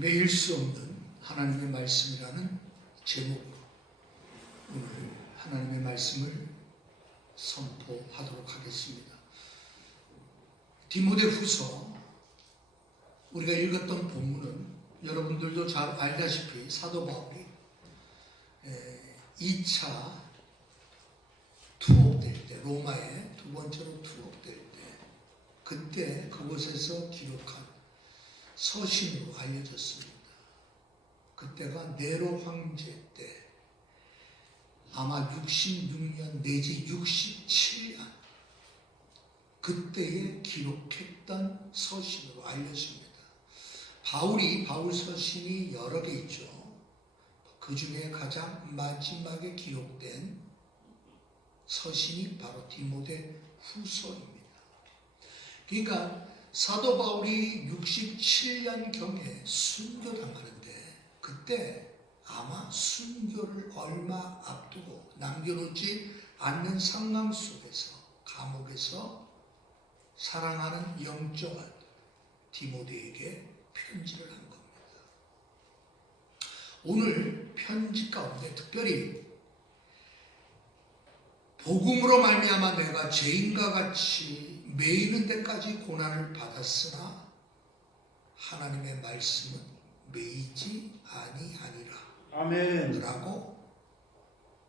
매일 수 없는 하나님의 말씀이라는 제목으로 오늘 하나님의 말씀을 선포하도록 하겠습니다. 디모데후서 우리가 읽었던 본문은 여러분들도 잘 알다시피 사도 바울이 2차 투옥될 때, 로마에 두 번째로 투옥될 때, 그때 그곳에서 기록한 서신으로 알려졌습니다. 그때가 네로 황제 때 아마 66년 내지 67년 그때에 기록했던 서신으로 알려집니다. 바울 서신이 여러 개 있죠. 그 중에 가장 마지막에 기록된 서신이 바로 디모데 후서입니다. 그러니까 사도 바울이 67년경에 순교당하는데 그때 아마 순교를 얼마 앞두고 남겨놓지 않는 상황 속에서 감옥에서 사랑하는 영적 아들 디모데에게 편지를 한 겁니다. 오늘 편지 가운데 특별히 복음으로 말미암아 내가 죄인과 같이 매이는 데까지 고난을 받았으나 하나님의 말씀은 매이지 아니하니라. 아멘. 라고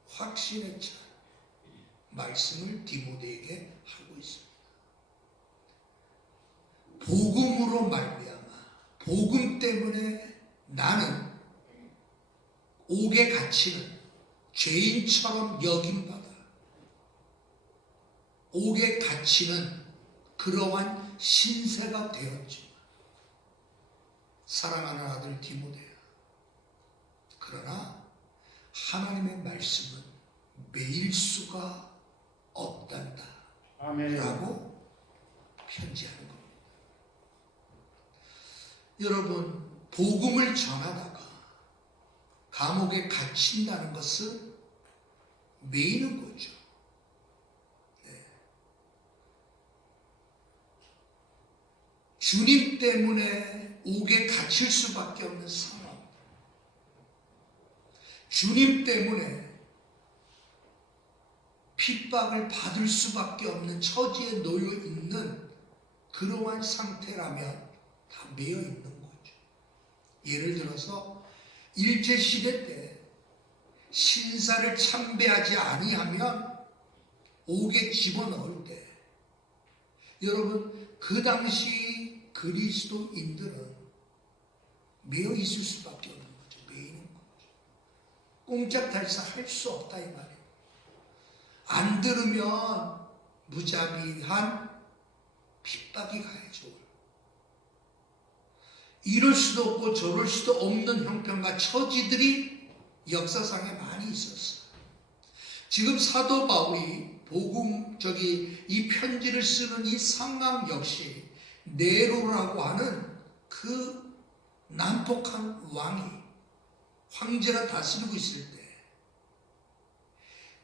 확신에 찬 말씀을 디모데에게 하고 있습니다. 복음으로 말미암아 복음 때문에 나는 옥에 갇히는 죄인처럼 여김받아 옥에 갇히는 그러한 신세가 되었지만 사랑하는 아들 디모데야, 그러나 하나님의 말씀은 매일 수가 없단다. 아멘. 라고 편지하는 겁니다. 여러분, 복음을 전하다가 감옥에 갇힌다는 것은 매이는 거죠. 주님 때문에 옥에 갇힐 수밖에 없는 상황, 주님 때문에 핍박을 받을 수밖에 없는 처지에 놓여 있는 그러한 상태라면 다 매여 있는 거죠. 예를 들어서 일제시대 때 신사를 참배하지 아니하면 옥에 집어넣을 때 여러분 그 당시 그리스도인들은 매여 있을 수밖에 없는 거죠. 매이는 거죠. 꼼짝달싹 할 수 없다 이 말이에요. 안 들으면 무자비한 핍박이 가야죠. 이럴 수도 없고 저럴 수도 없는 형편과 처지들이 역사상에 많이 있었어요. 지금 사도 바울이 이 편지를 쓰는 이 상황 역시 네로라고 하는 그 난폭한 왕이 황제가 다스리고 있을 때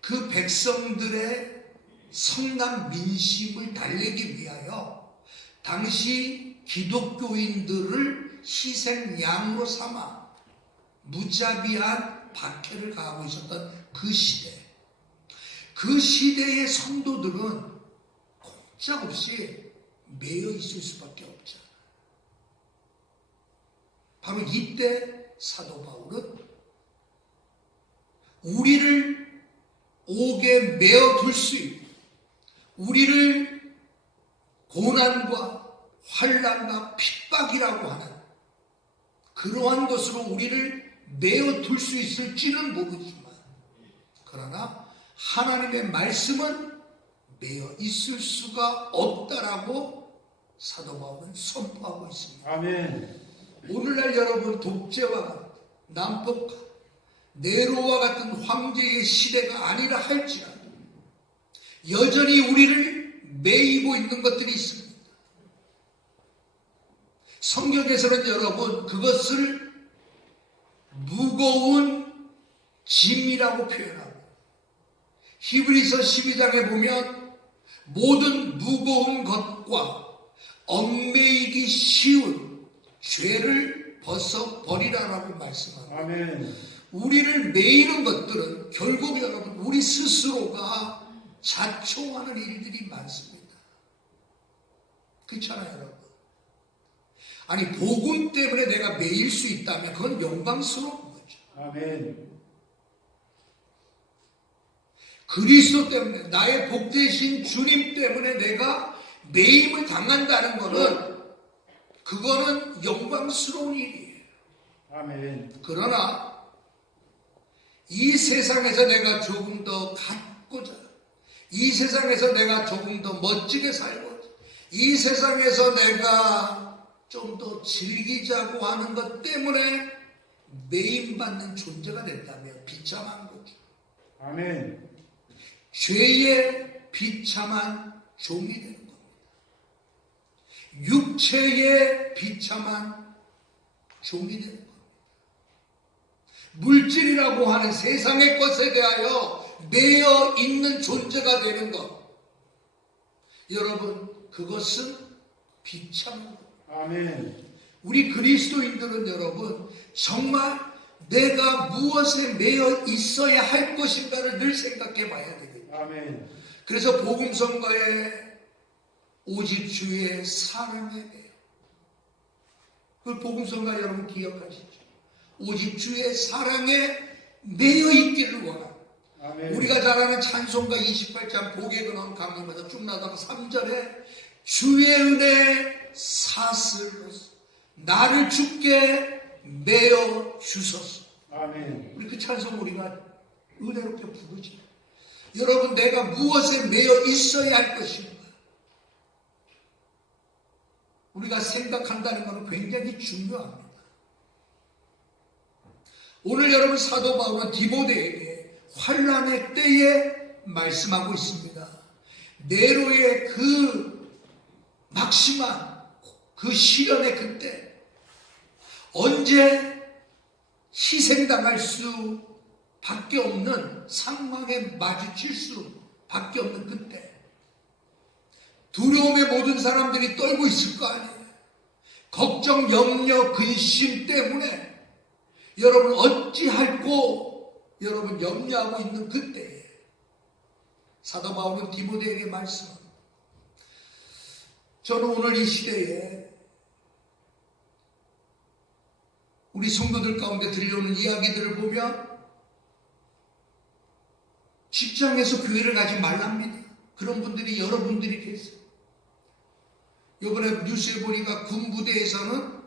그 백성들의 성난 민심을 달래기 위하여 당시 기독교인들을 희생양으로 삼아 무자비한 박해를 가하고 있었던 그 시대, 그 시대의 성도들은 꼼짝없이 매여 있을 수밖에 없잖아요. 바로 이때 사도 바울은 우리를 옥에 매어 둘 수 있고 우리를 고난과 환난과 핍박이라고 하는 그러한 것으로 우리를 매어 둘 수 있을지는 모르지만 그러나 하나님의 말씀은 매어 있을 수가 없다라고 사도 바울은 선포하고 있습니다. 아멘. 오늘날 여러분 독재와 같은 난폭한 네로와 같은 황제의 시대가 아니라 할지라도 여전히 우리를 매이고 있는 것들이 있습니다. 성경에서는 여러분 그것을 무거운 짐이라고 표현하고 히브리서 12장에 보면 모든 무거운 것과 얽매이기 쉬운 죄를 벗어 버리라라고 말씀합니다. 아멘. 우리를 매이는 것들은 결국 여러분 우리 스스로가 자초하는 일들이 많습니다. 그렇잖아요, 여러분. 아니 복음 때문에 내가 매일 수 있다면 그건 영광스러운 거죠. 아멘. 그리스도 때문에 나의 복되신 주님 때문에 내가 매임을 당한다는 것은 그거는 영광스러운 일이에요. 아멘. 그러나 이 세상에서 내가 조금 더 갖고자, 이 세상에서 내가 조금 더 멋지게 살고자, 이 세상에서 내가 좀 더 즐기자고 하는 것 때문에 매임받는 존재가 된다면 비참한 거죠. 아멘. 죄의 비참한 종이 되는 겁니다. 육체의 비참한 종이 되는 겁니다. 물질이라고 하는 세상의 것에 대하여 매여 있는 존재가 되는 것. 여러분, 그것은 비참한 겁니다. 아멘. 우리 그리스도인들은 여러분 정말 내가 무엇에 매여 있어야 할 것인가를 늘 생각해 봐야 되거든요. 아멘. 그래서 복음성가에 오직 주의 사랑에 매여. 그 복음성가 여러분 기억하시죠? 오직 주의 사랑에 매여 있기를 원합니다. 아멘. 우리가 잘 아는 찬송가 28장 복의 근원 강림에서 쭉 나다가 3절에 주의 은혜 사슬로서 나를 주께 매여 주소서. 아멘. 우리 그 찬송 우리가 은혜롭게 부르지. 여러분 내가 무엇에 매여 있어야 할 것인가 우리가 생각한다는 것은 굉장히 중요합니다. 오늘 여러분 사도 바울은 디모데에게 환난의 때에 말씀하고 있습니다. 네로의 그 막심한 그 시련의 그때 언제 희생당할 수밖에 없는 상황에 마주칠 수밖에 없는 그때 두려움에 모든 사람들이 떨고 있을 거 아니에요. 걱정, 염려, 근심 때문에 여러분 어찌할꼬 여러분 염려하고 있는 그때에 사도 바울은 디모데에게 말씀합니다. 저는 오늘 이 시대에 우리 성도들 가운데 들려오는 이야기들을 보면 직장에서 교회를 가지 말랍니다. 그런 분들이 여러분들이 계세요. 이번에 뉴스에 보니까 군부대에서는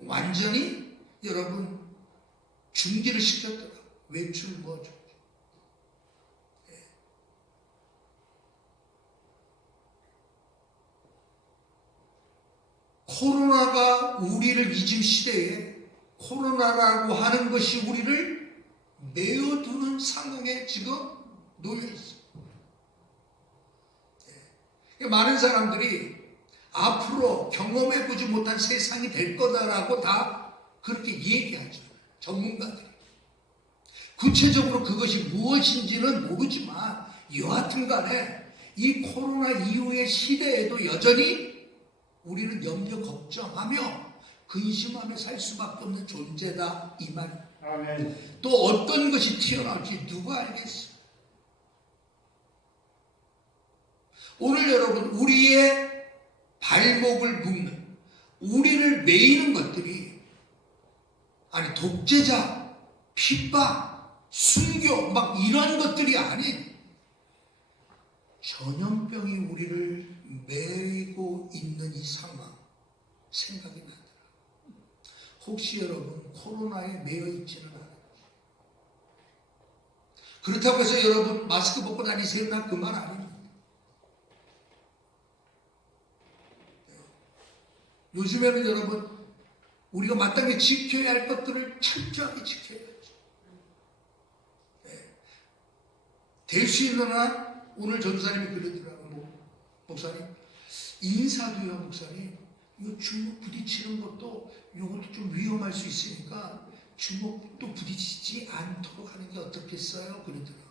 완전히 여러분 중지를 시켰더라. 외출 뭐죠. 코로나가 우리를 잊은 시대에 코로나라고 하는 것이 우리를 메어두는 상황에 지금 놓여 있습니다. 많은 사람들이 앞으로 경험해보지 못한 세상이 될 거다라고 다 그렇게 얘기하죠. 전문가들이. 구체적으로 그것이 무엇인지는 모르지만 여하튼 간에 이 코로나 이후의 시대에도 여전히 우리는 염려 걱정하며 근심하며 살 수밖에 없는 존재다 이 말입니다. 아멘. 또 어떤 것이 튀어나올지 누가 알겠어요. 오늘 여러분 우리의 발목을 묶는 우리를 매이는 것들이 아니 독재자, 핍박, 순교 막 이런 것들이 아닌 전염병이 우리를 매이고 있는 이 상황 생각이 나더라고요. 혹시 여러분 코로나에 매여 있지는 않아요. 그렇다고 해서 여러분 마스크 벗고 다니세요? 나 그 말 아닙니다. 요즘에는 여러분 우리가 마땅히 지켜야 할 것들을 철저하게 지켜야죠. 될 수 있는 한 오늘 전도사님이 그러더라고요. 목사님 인사도요 목사님 이거 주먹 부딪히는 것도 이것도 좀 위험할 수 있으니까 주먹도 부딪히지 않도록 하는 게 어떻겠어요? 그러더라고요.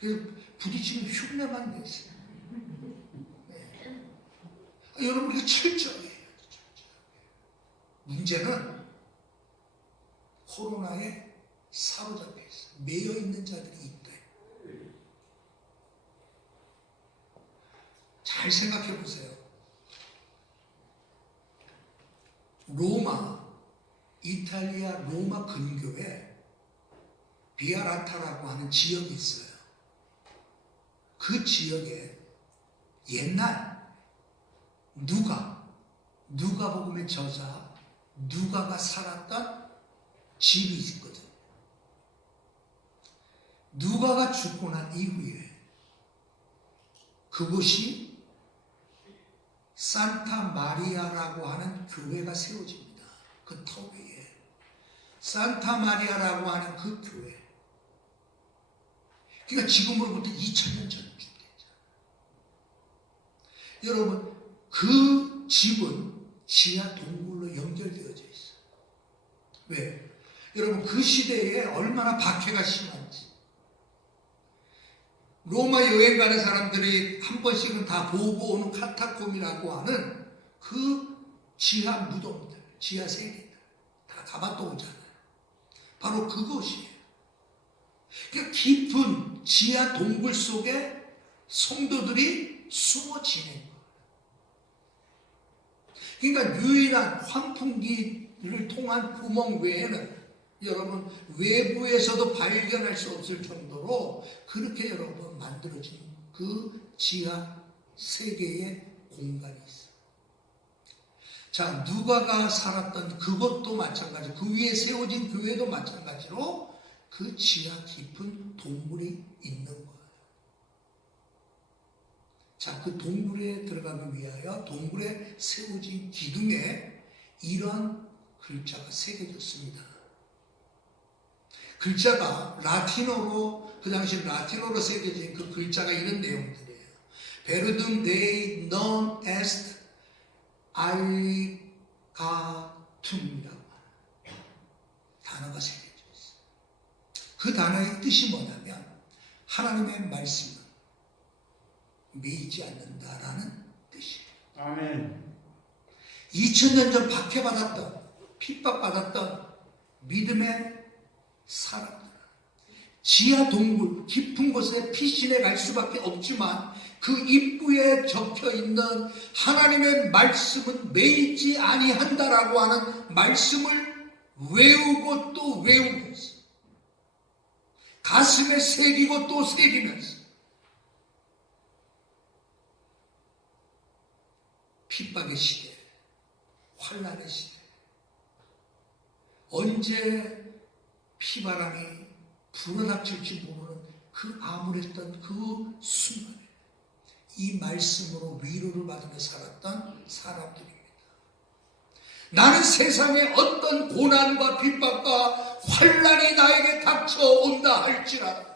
그래서 부딪히는 흉내만 냈어요. 여러분 우리가 철저히 해야죠. 문제는 코로나에 사로잡혀 있어. 매여 있는 자들이 있대. 잘 생각해 보세요. 로마, 이탈리아 로마 근교에 비아라타라고 하는 지역이 있어요. 그 지역에 옛날 누가복음의 저자 누가가 살았던 집이 있거든. 누가가 죽고 난 이후에 그곳이 산타 마리아라고 하는 교회가 세워집니다. 그 터 위에 산타 마리아라고 하는 그 교회. 그러니까 지금으로부터 2000년 전쯤 되죠. 여러분, 그 집은 지하 동굴로 연결되어져 있어요. 왜? 여러분, 그 시대에 얼마나 박해가 심한지. 로마 여행 가는 사람들이 한 번씩은 다 보고 오는 카타콤이라고 하는 그 지하 무덤들, 지하 세계들 다 가봤다 오잖아요. 바로 그것이에요. 그러니까 깊은 지하 동굴 속에 성도들이 숨어 지낸 거예요. 그러니까 유일한 환풍기를 통한 구멍 외에는 여러분 외부에서도 발견할 수 없을 정도로 그렇게 여러분 만들어진 그 지하 세계의 공간이 있어요. 자, 누가가 살았던 그것도 마찬가지, 그 위에 세워진 교회도 마찬가지로 그 지하 깊은 동굴이 있는 거예요. 자, 그 동굴에 들어가기 위하여 동굴에 세워진 기둥에 이런 글자가 새겨졌습니다. 글자가 라틴어로, 그 당시 라틴어로 새겨진 그 글자가 이런 내용들이에요. 베르둠 데이 non est aligatum이라고 단어가 새겨져 있어요. 그 단어의 뜻이 뭐냐면 하나님의 말씀은 매이지 않는다라는 뜻이에요. 아멘. 2000년 전 박해받았던, 핍박받았던 믿음의 사람들, 지하 동굴 깊은 곳에 피신해 갈 수밖에 없지만 그 입구에 적혀있는 하나님의 말씀은 매이지 아니한다라고 하는 말씀을 외우고 또 외우면서 가슴에 새기고 또 새기면서 핍박의 시대, 환난의 시대, 언제 피바람이 불어닥칠지 모르는 그 암울했던 그 순간에 이 말씀으로 위로를 받으며 살았던 사람들입니다. 나는 세상에 어떤 고난과 핍박과 환난이 나에게 닥쳐온다 할지라도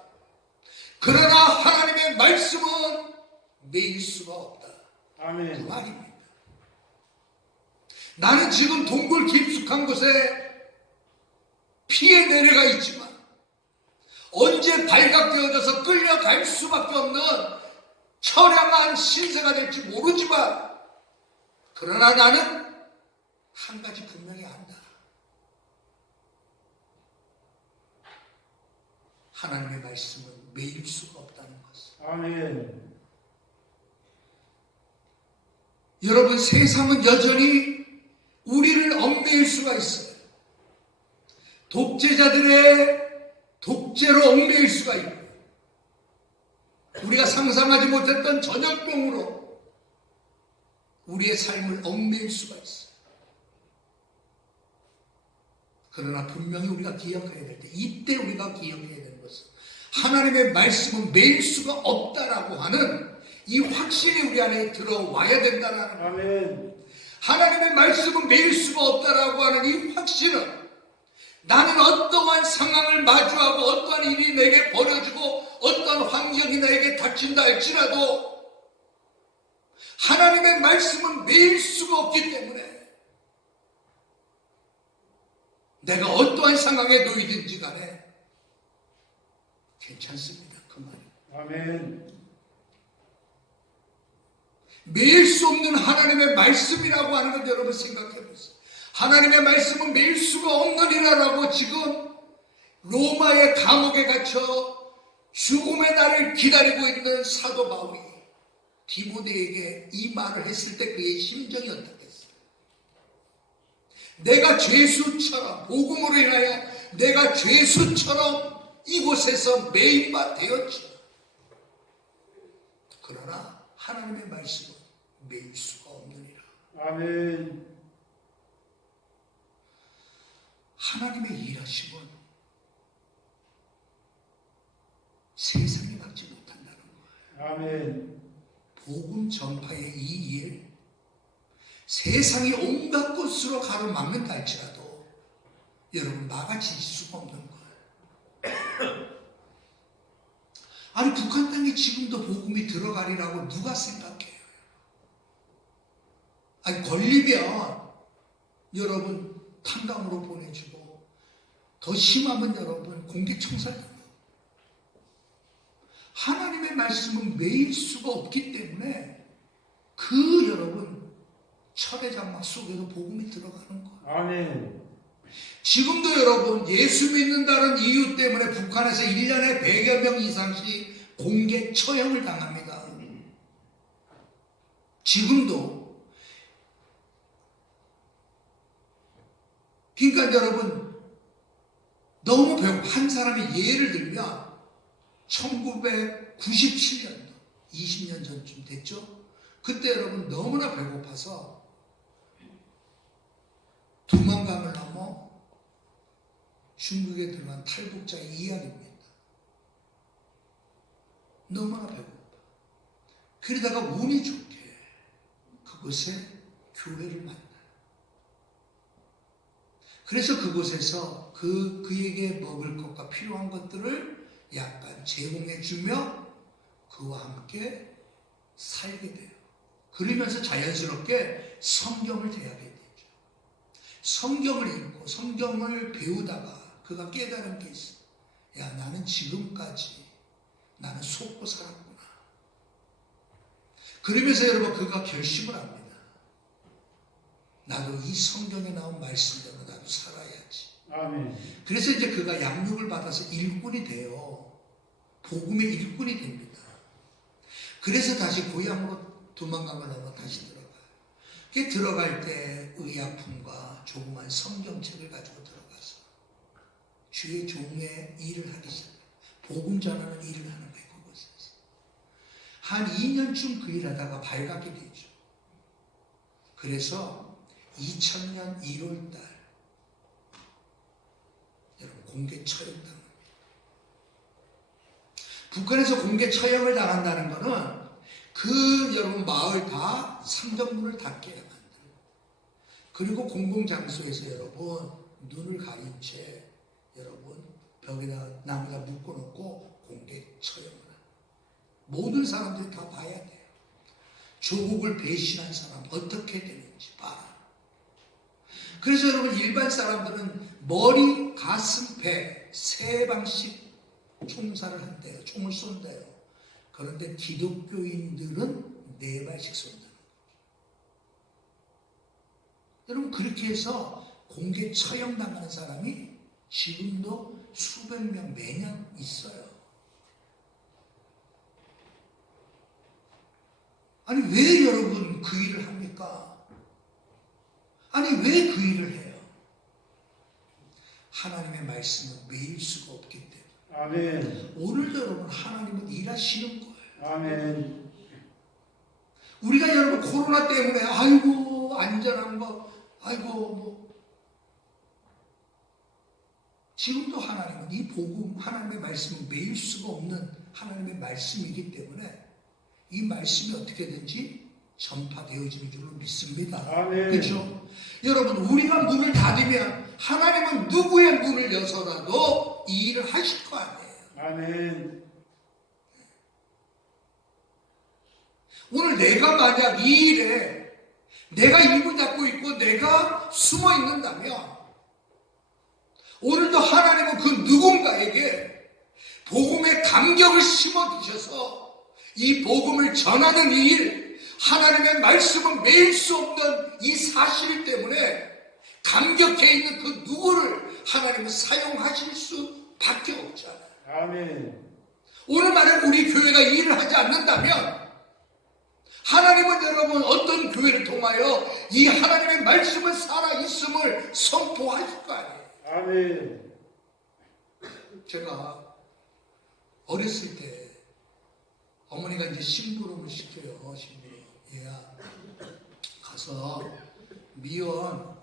그러나 하나님의 말씀은 매일 수가 없다. 아멘. 그 말입니다. 나는 지금 동굴 깊숙한 곳에 피해 내려가 있지만 언제 발각되어져서 끌려갈 수밖에 없는 처량한 신세가 될지 모르지만 그러나 나는 한 가지 분명히 안다. 하나님의 말씀은 매일 수가 없다는 것을. 아멘. 여러분, 세상은 여전히 우리를 얽매일 수가 있어요. 독재자들의 독재로 얽매일 수가 있고 우리가 상상하지 못했던 전염병으로 우리의 삶을 얽매일 수가 있어요. 그러나 분명히 우리가 기억해야 될 때, 이때 우리가 기억해야 되는 것은 하나님의 말씀은 매일 수가 없다라고 하는 이 확신이 우리 안에 들어와야 된다는 거예요. 아멘. 하나님의 말씀은 매일 수가 없다라고 하는 이 확신은 나는 어떠한 상황을 마주하고 어떠한 일이 내게 벌어지고 어떠한 환경이 나에게 닥친다 할지라도 하나님의 말씀은 매일 수가 없기 때문에 내가 어떠한 상황에 놓이든지 간에 괜찮습니다. 그 말이에요. 아멘. 매일 수 없는 하나님의 말씀이라고 하는 것 여러분 생각해 보세요. 하나님의 말씀은 매일 수가 없느니라라고 지금 로마의 감옥에 갇혀 죽음의 날을 기다리고 있는 사도 바울이 디모데에게 이 말을 했을 때 그의 심정이 어떻겠어요? 내가 죄수처럼, 복음으로 인하여 내가 죄수처럼 이곳에서 매임바 되었지. 그러나 하나님의 말씀은 매일 수가 없느니라. 아멘. 하나님의 일하심은 세상이 막지 못한다는 거예요. 아멘. 복음 전파의 이 일, 세상이 온갖 곳으로 가로막는다 할지라도 여러분 막아칠 수가 없는 거예요. 아니 북한 땅에 지금도 복음이 들어가리라고 누가 생각해요? 아니 걸리면 여러분 탄광으로 보내주고 더 심하면 여러분 공개 청살당하고 하나님의 말씀은 매일 수가 없기 때문에 그 여러분 철의 장막 속에도 복음이 들어가는 거예요. 아멘. 지금도 여러분 예수 믿는다는 이유 때문에 북한에서 1년에 100여 명 이상씩 공개 처형을 당합니다. 지금도. 그러니까 여러분 너무 한 사람이 예를 들면 1997년도 20년 전쯤 됐죠. 그때 여러분 너무나 배고파서 두만강을 넘어 중국에 들어간 탈북자의 이야기입니다. 너무나 배고파. 그러다가 운이 좋게 그곳에 교회를 만나요. 그래서 그곳에서 그에게 먹을 것과 필요한 것들을 약간 제공해 주며 그와 함께 살게 돼요. 그러면서 자연스럽게 성경을 대하게 되죠. 성경을 읽고 성경을 배우다가 그가 깨달은 게 있어. 야, 나는 지금까지 나는 속고 살았구나. 그러면서 여러분 그가 결심을 합니다. 나도 이 성경에 나온 말씀대로 나도 살아야지. 아멘. 그래서 이제 그가 양육을 받아서 일꾼이 돼요. 복음의 일꾼이 됩니다. 그래서 다시 고향으로 도망가면 넘어 다시 들어가요. 그 들어갈 때 의약품과 조그만 성경책을 가지고 들어가서 주의 종의 일을 하기 시작해요. 복음 전하는 일을 하는 거예요. 그곳에서. 한 2년쯤 그 일하다가 발각이 되죠. 그래서 2000년 1월달 여러분 공개 처형당합니다. 북한에서 공개 처형을 당한다는 것은 그 여러분 마을 다 상점문을 닫게 만들고 그리고 공공장소에서 여러분 눈을 가린 채 여러분 벽에다 나무에다 묶어놓고 공개 처형을 합니다. 모든 사람들이 다 봐야 돼요. 조국을 배신한 사람 어떻게 되는지 봐라. 그래서 여러분 일반 사람들은 머리, 가슴, 배 세 방씩 총살을 한대요. 총을 쏜대요. 그런데 기독교인들은 4발씩 쏜다는 거죠. 여러분 그렇게 해서 공개 처형당하는 사람이 지금도 수백 명 매년 있어요. 아니 왜 여러분 그 일을 합니까? 아니 왜 그 일을 해요? 하나님의 말씀은 매일 수가 없기 때문에. 아멘. 오늘도 여러분 하나님은 일하시는 거예요. 아멘. 우리가 여러분 코로나 때문에 아이고 안전한 거 아이고 뭐 지금도 하나님은 이 복음 하나님의 말씀은 매일 수가 없는 하나님의 말씀이기 때문에 이 말씀이 어떻게든지 전파되어지는 줄로 믿습니다. 아멘. 그렇죠? 여러분 우리가 문을 닫으면 하나님은 누구의 문을 여서라도 이 일을 하실 거 아니에요. 아멘. 오늘 내가 만약 이 일에 내가 입을 닫고 있고 내가 숨어 있는다면 오늘도 하나님은 그 누군가에게 복음의 감격을 심어 주셔서 이 복음을 전하는 이 일, 하나님의 말씀은 매일 수 없는 이 사실 때문에 감격해 있는 그 누구를 하나님은 사용하실 수밖에 없잖아요. 아멘. 오늘 만약 우리 교회가 이 일을 하지 않는다면 하나님은 여러분 어떤 교회를 통하여 이 하나님의 말씀은 살아있음을 선포하실 거 아니에요. 아멘. 제가 어렸을 때 어머니가 이제 심부름을 시켜요. 심부름. 얘야 가서 미원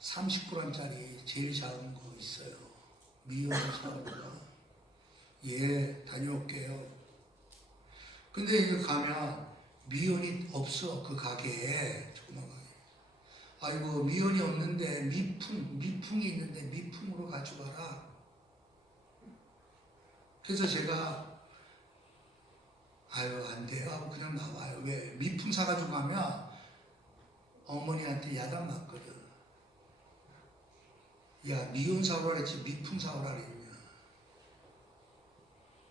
30g짜리 제일 작은 거 있어요. 미원 사오라. 예, 다녀올게요. 근데 이제 가면 미원이 없어. 그 가게에 조그만 가게. 아이고 미원이 없는데 미풍이 있는데 미풍으로 가져가라. 그래서 제가 아유 안 돼요 하고 그냥 나와요. 왜? 미풍 사가지고 가면 어머니한테 야단 맞거든. 야 미원 사오라 그랬지 미풍 사오라 그랬냐.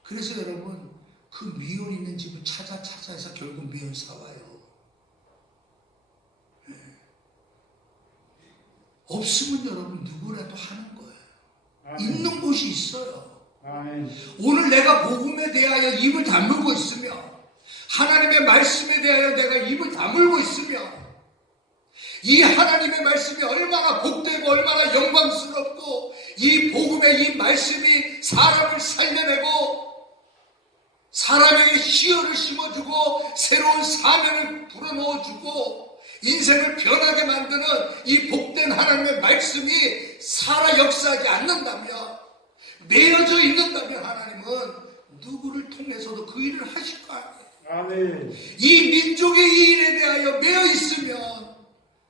그래서 여러분 그 미원 있는 집을 찾아서 결국 미원 사와요. 네. 없으면 여러분 누구라도 하는 거예요. 아멘. 있는 곳이 있어요. 아멘. 오늘 내가 복음에 대하여 입을 다물고 있으며 하나님의 말씀에 대하여 내가 입을 다물고 있으며 이 하나님의 말씀이 얼마나 복되고 얼마나 영광스럽고 이 복음의 이 말씀이 사람을 살려내고 사람에게 희열을 심어주고 새로운 사명을 불어넣어주고 인생을 변하게 만드는 이 복된 하나님의 말씀이 살아 역사하지 않는다면 매여져 있는다면 하나님은 누구를 통해서도 그 일을 하실 거 아니에요. 아멘. 이 민족의 이 일에 대하여 매여 있으면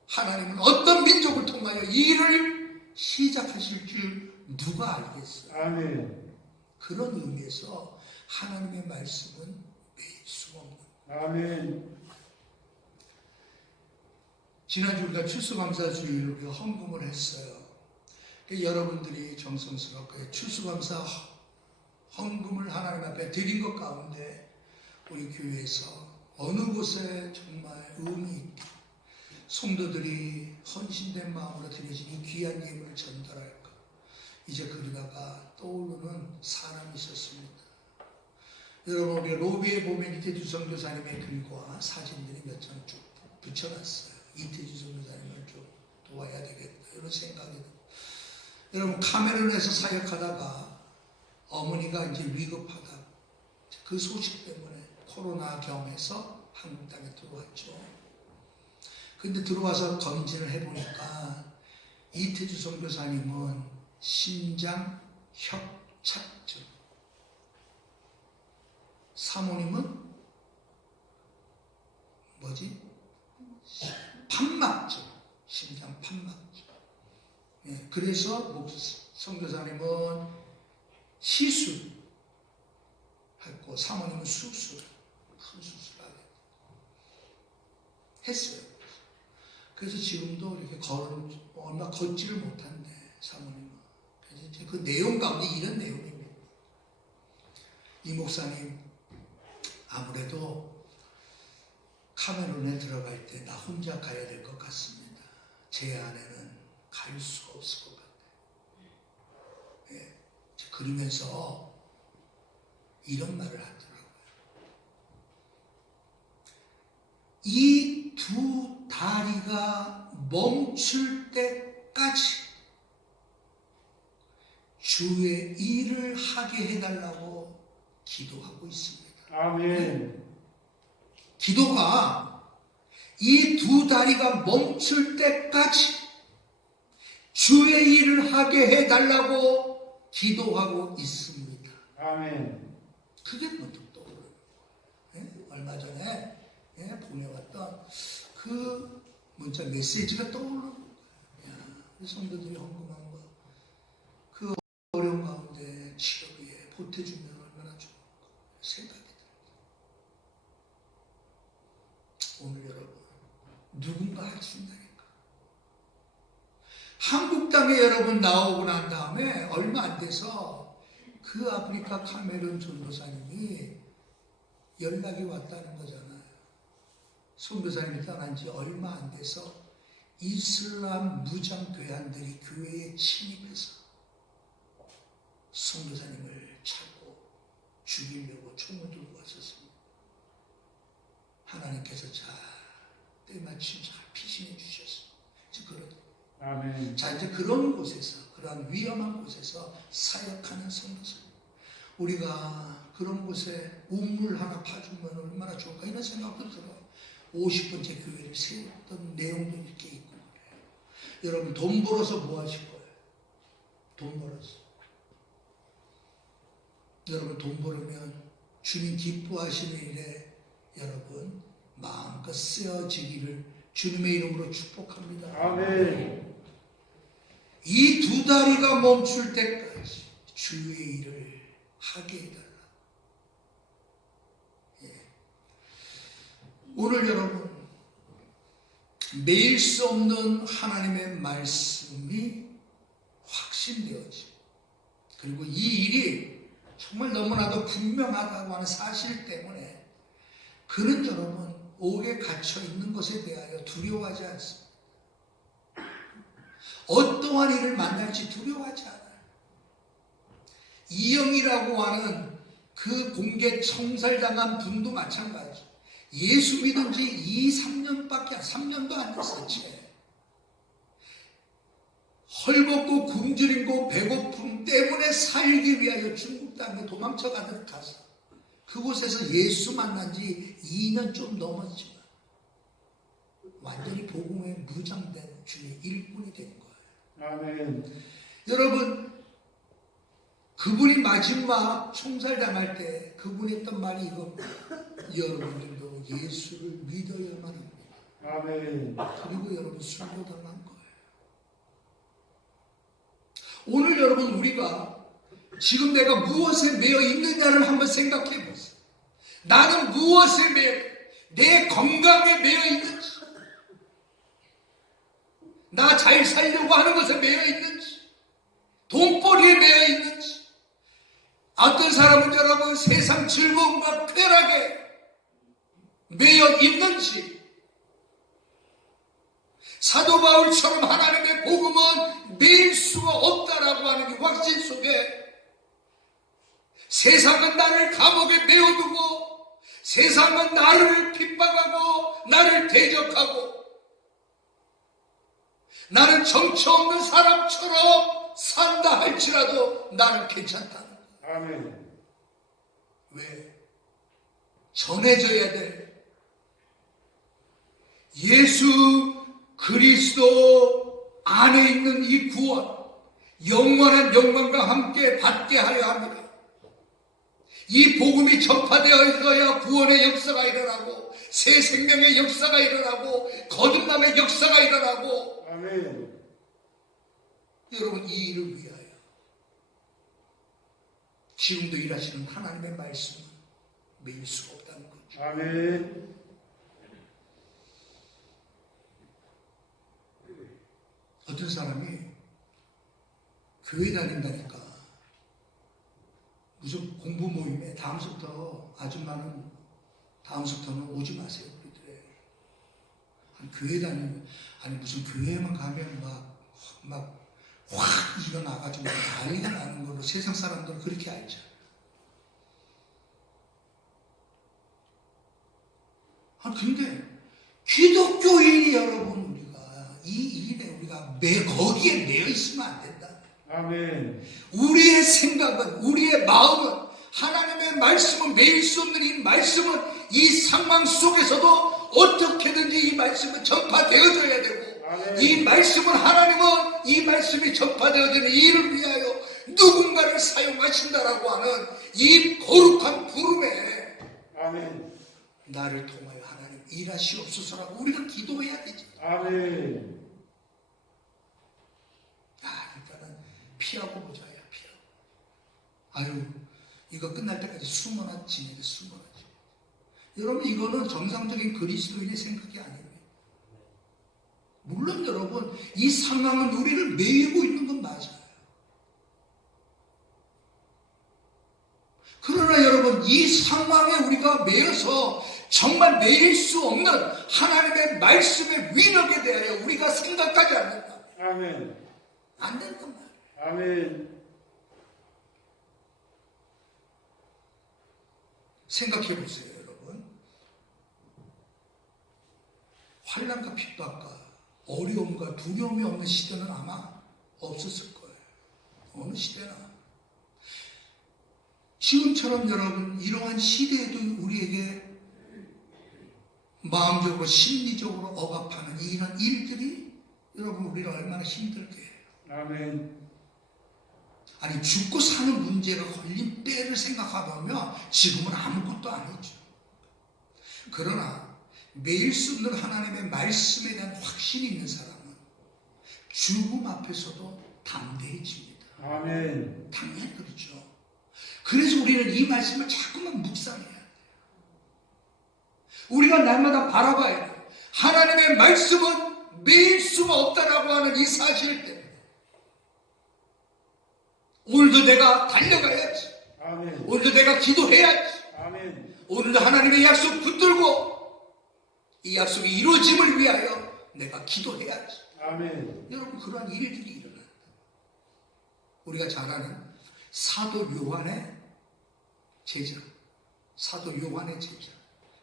하나님은 어떤 민족을 통하여 이 일을 시작하실 줄 누가 알겠어요. 아멘. 그런 의미에서 하나님의 말씀은 매일 수가 없는. 아멘. 지난주 우리가 추수감사주일 헌금을 했어요. 여러분들이 정성스럽게 추수감사 헌금을 하나님 앞에 드린 것 가운데 우리 교회에서 어느 곳에 정말 의미 있게 성도들이 헌신된 마음으로 드려진 이 귀한 예물을 전달할까. 이제 그러다가 떠오르는 사람이 있었습니다. 여러분 우리 로비에 보면 이태주 선교사님의 글과 사진들이 몇 장 쭉 붙여놨어요. 이태주 선교사님을 좀 도와야 되겠다 이런 생각이 들어요. 여러분 카메룬에서 사역하다가 어머니가 이제 위급하다 그 소식 때문에 코로나 경에서 한국 땅에 들어왔죠. 근데 들어와서 검진을 해보니까 이태주 선교사님은 심장 협착증, 사모님은 뭐지? 판막증, 심장 판막증. 예, 그래서 선교사님은 시술했고 사모님은 수술, 큰 수술하게 했어요. 그래서 지금도 이렇게 얼마 걷지를 못한대 사모님은. 그래서 이제 그 내용 가운데 이런 내용입니다. 이 목사님 아무래도 카메룬에 들어갈 때 나 혼자 가야 될 것 같습니다. 제 아내는 갈 수 없을 것 같아요. 예, 그러면서 이런 말을 하더라고요. 이 두 다리가 멈출 때까지 주의 일을 하게 해달라고 기도하고 있습니다. 아멘. 기도가 이 두 다리가 멈출 때까지 주의 일을 하게 해달라고 기도하고 있습니다. 아멘. 그게 문득 떠오르는 거예요. 얼마 전에 보내왔던 그 문자 메시지가 떠오르는 거예요. 우리 성도들이 헌금한 거, 그 어려운 가운데 치료 위에 보태주면 얼마나 좋을까 생각이 들어요. 오늘 여러분 누군가 할 수 있다니까. 한국 땅에 여러분 나오고 난 다음에 얼마 안 돼서 그 아프리카 카메룬 전도사님이 연락이 왔다는 거잖아요. 선교사님이 떠난 지 얼마 안 돼서 이슬람 무장교회한들이 교회에 침입해서 선교사님을 찾고 죽이려고 총을 들고 왔었습니다. 하나님께서 잘 때마침 잘 피신해 주셨습니다. 이제 아멘. 자, 이제 그런 곳에서, 그런 위험한 곳에서 사역하는 선교사님, 우리가 그런 곳에 우물 하나 파주면 얼마나 좋을까 이런 생각도 들어요. 50번째 교회를 세웠던 내용도 이렇게 있고 그래요. 여러분 돈 벌어서 뭐 하실 거예요? 돈 벌어서. 여러분 돈 벌으면 주님 기뻐하시는 일에 여러분 마음껏 쓰여지기를 주님의 이름으로 축복합니다. 아멘. 이 두 다리가 멈출 때까지 주의 일을 하게 해달라. 예. 오늘 여러분 매일 수 없는 하나님의 말씀이 확신되어지고, 그리고 이 일이 정말 너무나도 분명하다고 하는 사실 때문에 그는 여러분 옥에 갇혀 있는 것에 대하여 두려워하지 않습니다. 어떠한 일을 만날지 두려워하지 않아요. 이영이라고 하는 그 공개 청살당한 분도 마찬가지. 예수 믿은 지 2, 3년밖에 3년도 안 됐어요. 헐벗고 굶주리고 배고픔 때문에 살기 위하여 중국 땅에 도망쳐 가듯 가서 그곳에서 예수 만난 지 2년 좀 넘었지만 완전히 복음에 무장된 주의 일꾼이 된 거예요. 아멘. 여러분 그분이 마지막 총살당할 때 그분이 했던 말이 이겁니다. 여러분들도 예수를 믿어야만 합니다. 아멘. 그리고 여러분 순교당한 거예요. 오늘 여러분 우리가 지금 내가 무엇에 매여 있느냐를 한번 생각해 보세요. 나는 무엇에 내 건강에 매여 있는지, 나 잘 살려고 하는 것에 매여 있는지, 돈벌이에 매여 있는지, 어떤 사람은 여러분 세상 즐거움과 쾌락에 매여 있는지, 사도 바울처럼 하나님의 복음은 매일 수가 없다라고 하는 이 확신 속에 세상은 나를 감옥에 메어두고, 세상은 나를 핍박하고 나를 대적하고 나는 정처 없는 사람처럼 산다 할지라도 나는 괜찮다는 거예요. 아멘. 왜? 전해져야 돼. 예수 그리스도 안에 있는 이 구원, 영원한 영광과 함께 받게 하려 합니다. 이 복음이 전파되어야 구원의 역사가 일어나고, 새 생명의 역사가 일어나고, 거듭남의 역사가 일어나고. 아멘. 여러분 이 일을 위하여 지금도 일하시는 하나님의 말씀은 매일 수가 없다는 거죠. 아멘. 어떤 사람이 교회 다닌다니까 무슨 공부 모임에 다음부터 아줌마는 다음부터는 오지 마세요. 그러더래. 교회 다니면 아니 무슨 교회에만 가면 막 확 일어나가지고 난리가 나는 걸로 세상 사람들은 그렇게 알죠. 근데 기독교인이 여러분 우리가 이 일에 우리가 거기에 매여 있으면 안 된다. 아멘. 우리의 생각은, 우리의 마음은, 하나님의 말씀은 매일 수 없는 이 말씀은 이 상황 속에서도 어떻게든지 이 말씀은 전파되어져야 되고, 아멘. 이 말씀은 하나님은 이 말씀이 전파되어지는 이를 위하여 누군가를 사용하신다라고 하는 이 거룩한 부름에 아멘. 나를 통하여 하나님 일하시옵소서라고 우리가 기도해야 되지. 아멘. 일단은 피하고 보자. 피하고. 아유, 이거 끝날 때까지 숨어나 지내야 돼. 숨어나 지내야 돼. 여러분 이거는 정상적인 그리스도인의 생각이 아니에요. 물론 여러분 이 상황은 우리를 매이고 있는 건 맞아요. 그러나 여러분 이 상황에 우리가 매여서 정말 매일 수 없는 하나님의 말씀의 위력에 대하여 우리가 생각하지 않는다. 아멘. 안 된단 말이에요. 아멘. 생각해 보세요, 여러분. 환난과 핍박과 어려움과 두려움이 없는 시대는 아마 없었을 거예요. 어느 시대나. 지금처럼 여러분 이러한 시대에도 우리에게 마음적으로 심리적으로 억압하는 이런 일들이 여러분 우리를 얼마나 힘들게 해요. 아멘. 아니 죽고 사는 문제가 걸린 때를 생각해보면 지금은 아무것도 아니죠. 그러나 매일 쓰는 하나님의 말씀에 대한 확신이 있는 사람은 죽음 앞에서도 담대해집니다. 아멘. 당연히 그렇죠. 그래서 우리는 이 말씀을 자꾸만 묵상해야 돼요. 우리가 날마다 바라봐야 돼요. 하나님의 말씀은 매일 수가 없다라고 하는 이 사실 때문에 오늘도 내가 달려가야지. 아멘. 오늘도 내가 기도해야지. 아멘. 오늘도 하나님의 약속 붙들고 이 약속이 이루어짐을 위하여 내가 기도해야지. 아멘. 여러분 그러한 일들이 일어난다. 우리가 잘 아는 사도 요한의 제자, 사도 요한의 제자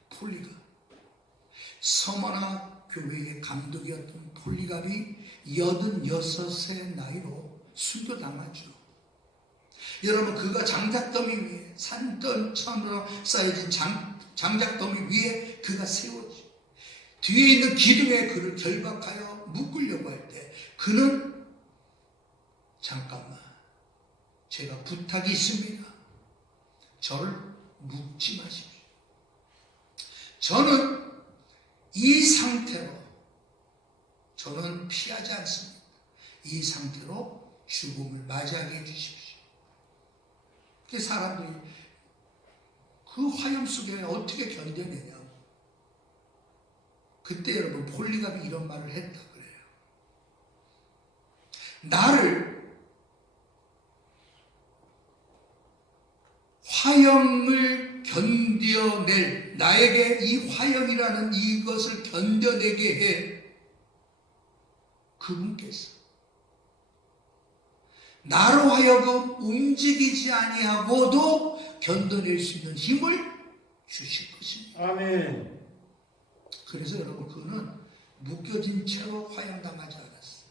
폴리갑, 서머나 교회의 감독이었던 폴리갑이 86의 나이로 순교당하죠. 여러분 그가 장작더미 위에 산더미처럼 쌓여진 장작더미 위에 그가 세워지 뒤에 있는 기둥에 그를 결박하여 묶으려고 할 때 그는 잠깐만 제가 부탁이 있습니다. 저를 묶지 마십시오. 저는 이 상태로 저는 피하지 않습니다. 이 상태로 죽음을 맞이하게 해주십시오. 그 사람들이 그 화염 속에 어떻게 견뎌내냐고. 그때 여러분 폴리갑이 이런 말을 했다 그래요. 나를 화염을 견뎌낼 나에게 이 화염이라는 이것을 견뎌내게 해 그분께서 나로 하여금 움직이지 아니하고도 견뎌낼 수 있는 힘을 주실 것입니다. 아멘. 그래서 여러분 그는 묶여진 채로 화염당하지 않았어요.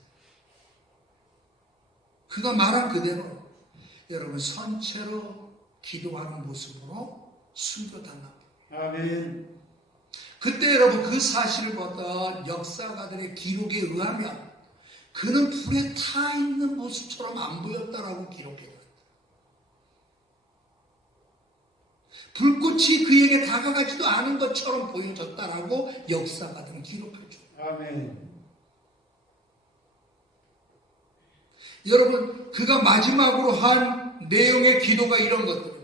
그가 말한 그대로 여러분 선체로 기도하는 모습으로 순교당합니다. 아멘. 그때 여러분 그 사실을 보던 역사가들의 기록에 의하면 그는 불에 타 있는 모습처럼 안 보였다라고 기록해요. 불꽃이 그에게 다가가지도 않은 것처럼 보여졌다라고 역사가들은 기록하죠. 아멘. 여러분 그가 마지막으로 한 내용의 기도가 이런 것들입니다.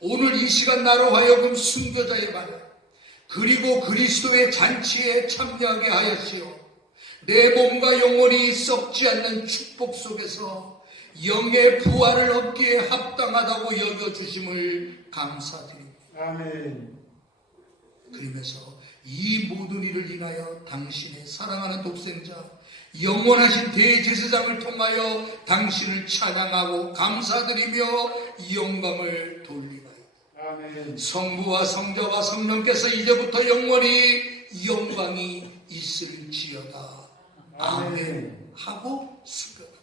오늘 이 시간 나로 하여금 순교자의 발 그리고 그리스도의 잔치에 참여하게 하였시오. 내 몸과 영혼이 썩지 않는 축복 속에서 영의 부활을 얻기에 합당하다고 여겨주심을 감사드립니다. 아멘. 그러면서 이 모든 일을 인하여 당신의 사랑하는 독생자 영원하신 대제사장을 통하여 당신을 찬양하고 감사드리며 영광을 돌리나이다. 아멘. 성부와 성자와 성령께서 이제부터 영원히 영광이 있을지어다. 아멘 하고 순교다.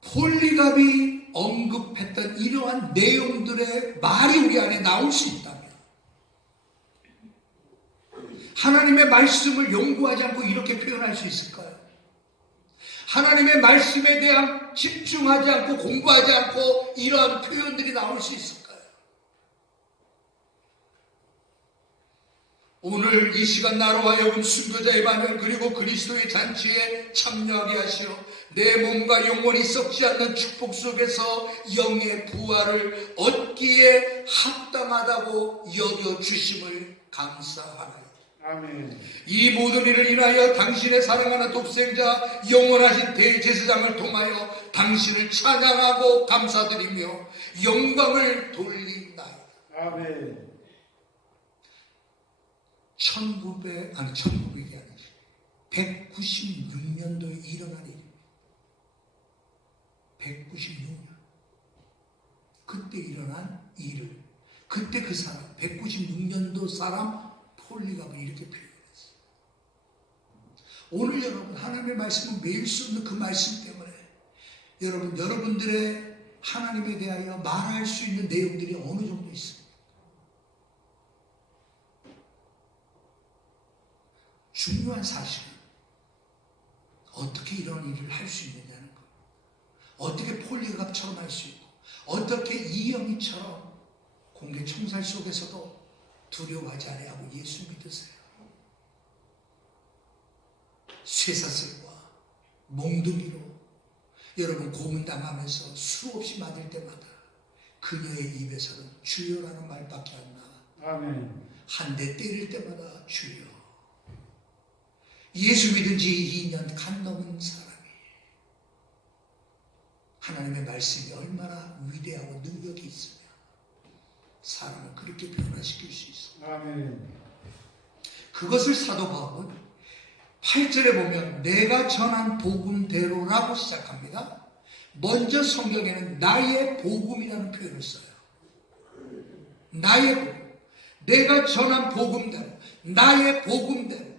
폴리갑이 언급했던 이러한 내용들의 말이 우리 안에 나올 수 있다면 하나님의 말씀을 연구하지 않고 이렇게 표현할 수 있을까요? 하나님의 말씀에 대한 집중하지 않고 공부하지 않고 이러한 표현들이 나올 수 있을까요? 오늘 이 시간 나로 하여금 순교자의 반을 그리고 그리스도의 잔치에 참여하게 하시어 내 몸과 영혼이 썩지 않는 축복 속에서 영의 부활을 얻기에 합당하다고 여겨주심을 감사하나이다. 아멘. 이 모든 일을 인하여 당신의 사랑하는 독생자 영원하신 대제사장을 통하여 당신을 찬양하고 감사드리며 영광을 돌리나이다. 아멘. 1900이 아니지 196년도에 일어난 일입니다. 196년. 그때 일어난 일을 그때 그 사람 196년도 사람 폴리갑을 이렇게 표현했어요. 오늘 여러분 하나님의 말씀은 매일 수 없는 그 말씀 때문에 여러분들의 하나님에 대하여 말할 수 있는 내용들이 어느 정도 있습니다. 중요한 사실은 어떻게 이런 일을 할 수 있느냐는 것. 어떻게 폴리갑처럼 할 수 있고 어떻게 이영희처럼 공개 총살 속에서도 두려워하지 아니하고 예수 믿으세요. 쇠사슬과 몽둥이로 여러분 고문당하면서 수없이 맞을 때마다 그녀의 입에서는 주여라는 말밖에 안 나와. 아멘. 한 대 때릴 때마다 주여. 예수 믿은 지 2년 간 넘은 사람이 하나님의 말씀이 얼마나 위대하고 능력이 있으며 사람을 그렇게 변화시킬 수 있어. 아멘. 그것을 사도 바울은 8절에 보면 내가 전한 복음대로라고 시작합니다. 먼저 성경에는 나의 복음이라는 표현을 써요. 나의 복음. 내가 전한 복음대로. 나의 복음대로.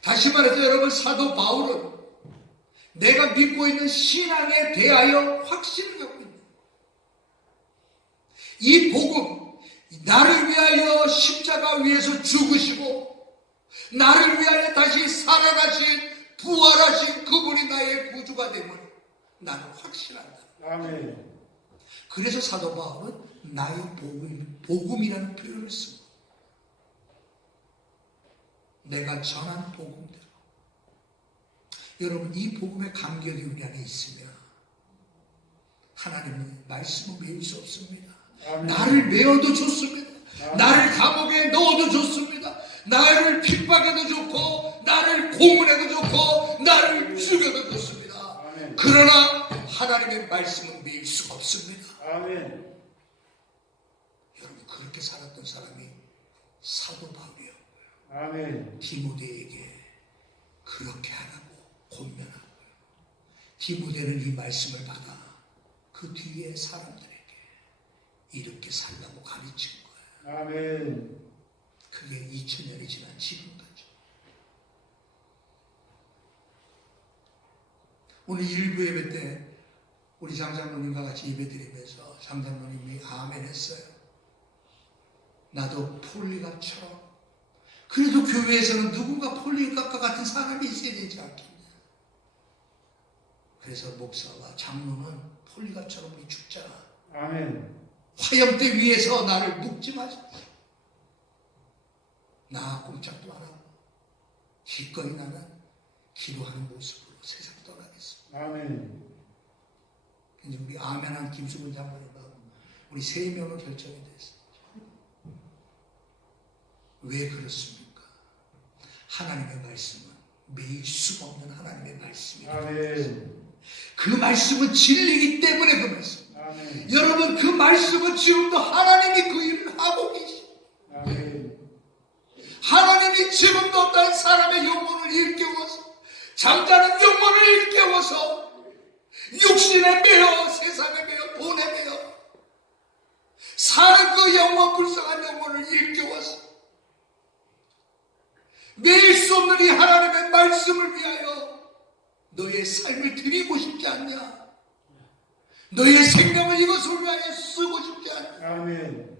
다시 말해서 여러분 사도 바울은 내가 믿고 있는 신앙에 대하여 확신을 갖고 있는 이 복음, 나를 위하여 십자가 위에서 죽으시고 나를 위하여 다시 살아나신 부활하신 그분이 나의 구주가 됨을 나는 확신한다. 아멘. 그래서 사도 바울은 나의 복음이라는 표현을 씁니다. 내가 전한 복음대로. 여러분 이 복음의 감격이 우리 안에 있으면 하나님의 말씀은 메울 수 없습니다. 아멘. 나를 메어도 좋습니다. 아멘. 나를 감옥에 넣어도 좋습니다. 나를 핍박해도 좋고 나를 고문해도 좋고 나를 죽여도 좋습니다. 아멘. 그러나 하나님의 말씀은 메울 수가 없습니다. 아멘. 여러분 그렇게 살았던 사람이 사도 바울이에요. 아멘. 디모데에게 그렇게 하라고 권면하고요. 디모데는 이 말씀을 받아 그 뒤에 사람들에게 이렇게 살라고 가르친 거예요. 아멘. 그게 2000년이 지난 지금까지. 오늘 일부 예배 때 우리 장장로님과 같이 예배 드리면서 장장로님이 아멘 했어요. 나도 폴리갑처럼 그래도 교회에서는 누군가 폴리갑과 같은 사람이 있어야 되지 않겠냐. 그래서 목사와 장로는 폴리갑처럼 우리 죽자. 아멘. 화염대 위에서 나를 묶지 마십시오. 나 꼼짝도 안 하고 기꺼이 나는 기도하는 모습으로 세상 떠나겠습니다. 아멘. 이제 우리 아멘한 김수근 장로님과 우리 3명은 결정이 됐습니다. 왜 그렇습니까? 하나님의 말씀은 매일 수가 없는 하나님의 말씀입니다. 아멘. 그 말씀은 진리이기 때문에 그 말씀. 아멘. 여러분 그 말씀은 지금도 하나님이 그 일을 하고 계십니다. 아멘. 하나님이 지금도 어떤 사람의 영혼을 일깨워서 잠자는 영혼을 일깨워서 육신에 매여 세상에 매여 돈에 매여 사는 그 영혼 불쌍한 영혼을 일깨워서 매일 수 없는 이 하나님의 말씀을 위하여 너의 삶을 드리고 싶지 않냐? 너의 생명을 이것을 위하여 쓰고 싶지 않냐? 아멘.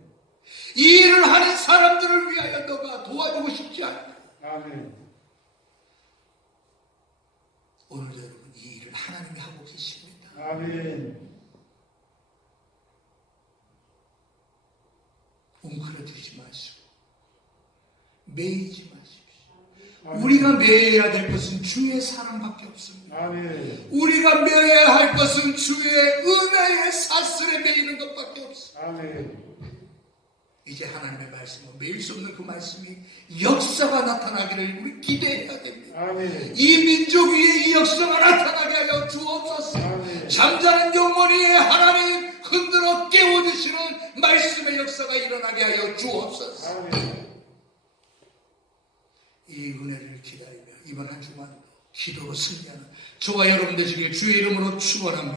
이 일을 하는 사람들을 위하여 너가 도와주고 싶지 않냐? 아멘. 오늘도 여러분 이 일을 하나님이 하고 계십니다. 아멘. 웅크러지지 마시고 매이지 마십시오. 아멘. 우리가 매여야 될 것은 주의 사랑밖에 없습니다. 아멘. 우리가 매여야 할 것은 주의 은혜의 사슬에 매이는 것밖에 없습니다. 아멘. 이제 하나님의 말씀은 매일 수 없는 그 말씀이 역사가 나타나기를 우리 기대해야 됩니다. 아멘. 이 민족 위에 이 역사가 나타나게 하여 주옵소서. 아멘. 잠자는 영혼 위에 하나님 흔들어 깨워 이루시는 말씀의 역사가 일어나게 하여 주옵소서. 아멘. 이 은혜를 기다리며 이번 한 주간도 기도로 승리하는 저와 여러분 되시길 주의 이름으로 축원합니다.